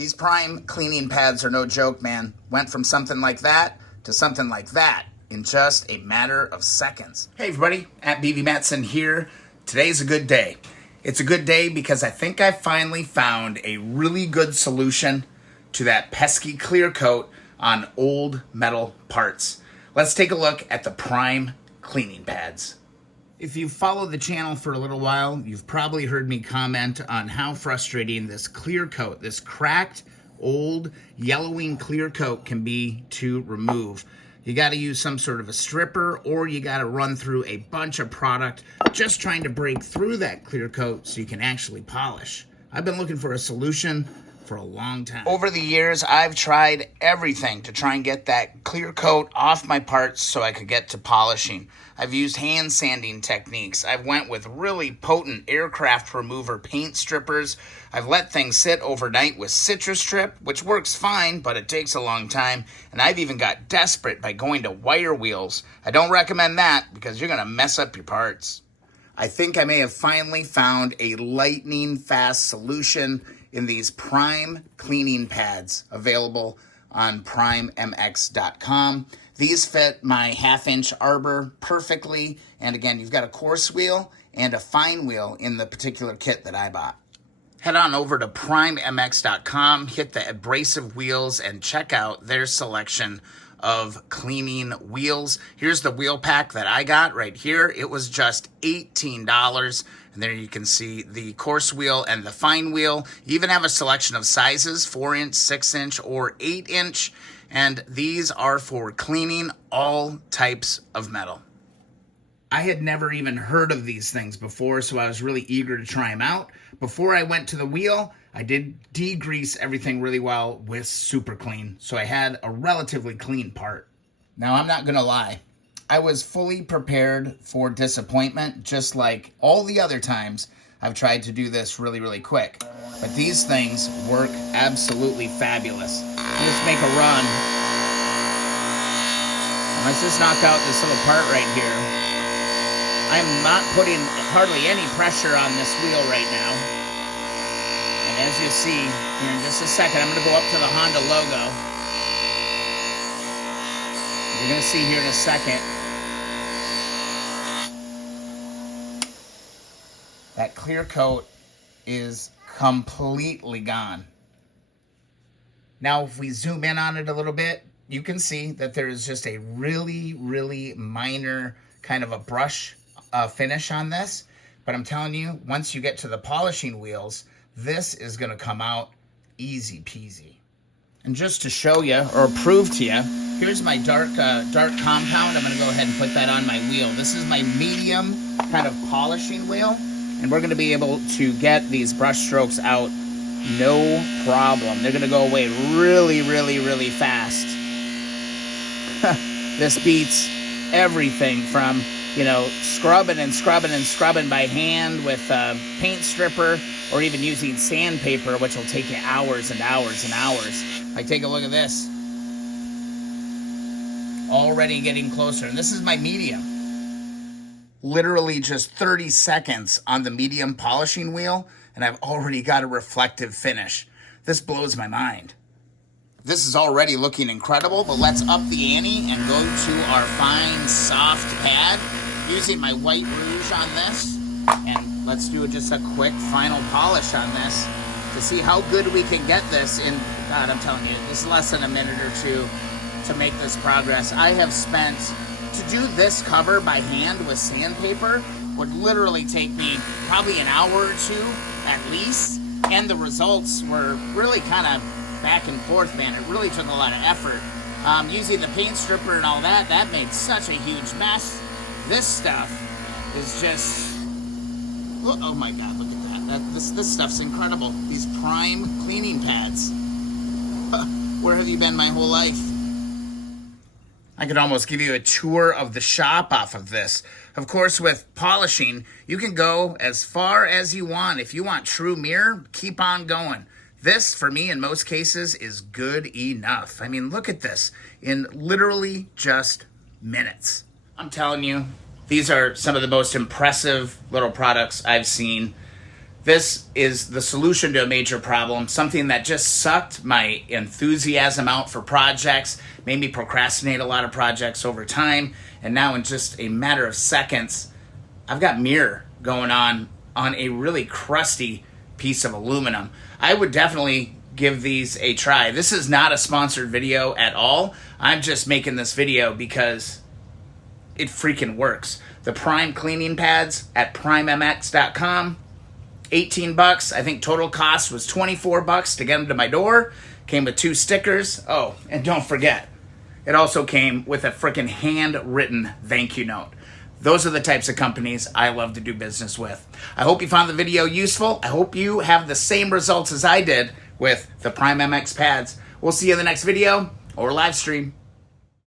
These Pryme cleaning pads are no joke, man. Went from something like that to something like that in just a matter of seconds. Hey everybody, at BV Matson here. Today's a good day. It's a good day because I think I finally found a really good solution to that pesky clear coat on old metal parts. Let's take a look at the Pryme Cleaning Pads. If you've followed the channel for a little while, you've probably heard me comment on how frustrating this clear coat, this cracked, old, yellowing clear coat can be to remove. You got to use some sort of a stripper, or you got to run through a bunch of product just trying to break through that clear coat so you can actually polish. I've been looking for a solution for a long time. Over the years, I've tried everything to try and get that clear coat off my parts so I could get to polishing. I've used hand sanding techniques. I've went with really potent aircraft remover paint strippers. I've let things sit overnight with citrus strip, which works fine, but it takes a long time. And I've even got desperate by going to wire wheels. I don't recommend that because you're gonna mess up your parts. I think I may have finally found a lightning fast solution in these Pryme Cleaning Pads available on PrymeMX.com. These fit my 1/2-inch arbor perfectly. And again, you've got a coarse wheel and a fine wheel in the particular kit that I bought. Head on over to PrymeMX.com, hit the abrasive wheels, and check out their selection of cleaning wheels. Here's the wheel pack that I got right here. It was just $18. And there you can see the coarse wheel and the fine wheel. You even have a selection of sizes, 4-inch, 6-inch, or 8-inch. And these are for cleaning all types of metal. I had never even heard of these things before, so I was really eager to try them out. Before I went to the wheel, I did degrease everything really well with Super Clean, so I had a relatively clean part. Now, I'm not gonna lie. I was fully prepared for disappointment, just like all the other times I've tried to do this really, really quick. But these things work absolutely fabulous. Let's make a run. And let's just knock out this little part right here. I'm not putting hardly any pressure on this wheel right now. And as you see here in just a second, I'm gonna go up to the Honda logo. You're gonna see here in a second, that clear coat is completely gone. Now, if we zoom in on it a little bit, you can see that there is just a really, really minor kind of a brush finish on this. But I'm telling you, once you get to the polishing wheels, this is gonna come out easy peasy. And just to show you, or prove to you, here's my dark compound. I'm gonna go ahead and put that on my wheel. This is my medium kind of polishing wheel. And we're gonna be able to get these brush strokes out no problem. They're gonna go away really, really, really fast. This beats everything from, you know, scrubbing and scrubbing and scrubbing by hand with a paint stripper, or even using sandpaper, which will take you hours and hours and hours. Like, take a look at this. Already getting closer. And this is my medium. Literally just 30 seconds on the medium polishing wheel, and I've already got a reflective finish. This blows my mind. This is already looking incredible, but let's up the ante and go to our fine, soft pad using my white rouge on this. And let's do just a quick final polish on this to see how good we can get this in. God, I'm telling you, this is less than a minute or two to make this progress. I have spent, to do this cover by hand with sandpaper would literally take me probably an hour or two at least, and the results were really kind of back and forth, man. It really took a lot of effort. Using the paint stripper and all that, that made such a huge mess. This stuff is just, oh my God, look at that. This stuff's incredible. These Pryme Cleaning Pads. Where have you been my whole life? I could almost give you a tour of the shop off of this. Of course, with polishing, you can go as far as you want. If you want true mirror, keep on going. This, for me, in most cases, is good enough. I mean, look at this. In literally just minutes. I'm telling you, these are some of the most impressive little products I've seen. This is the solution to a major problem, something that just sucked my enthusiasm out for projects, made me procrastinate a lot of projects over time, and now in just a matter of seconds, I've got mirror going on a really crusty piece of aluminum. I would definitely give these a try. This is not a sponsored video at all. I'm just making this video because it freaking works. The Pryme Cleaning Pads at prymemx.com. 18 bucks. I think total cost was 24 bucks to get them to my door. Came with 2 stickers. Oh, and don't forget, it also came with a freaking handwritten thank you note. Those are the types of companies I love to do business with. I hope you found the video useful. I hope you have the same results as I did with the Pryme MX pads. We'll see you in the next video or live stream.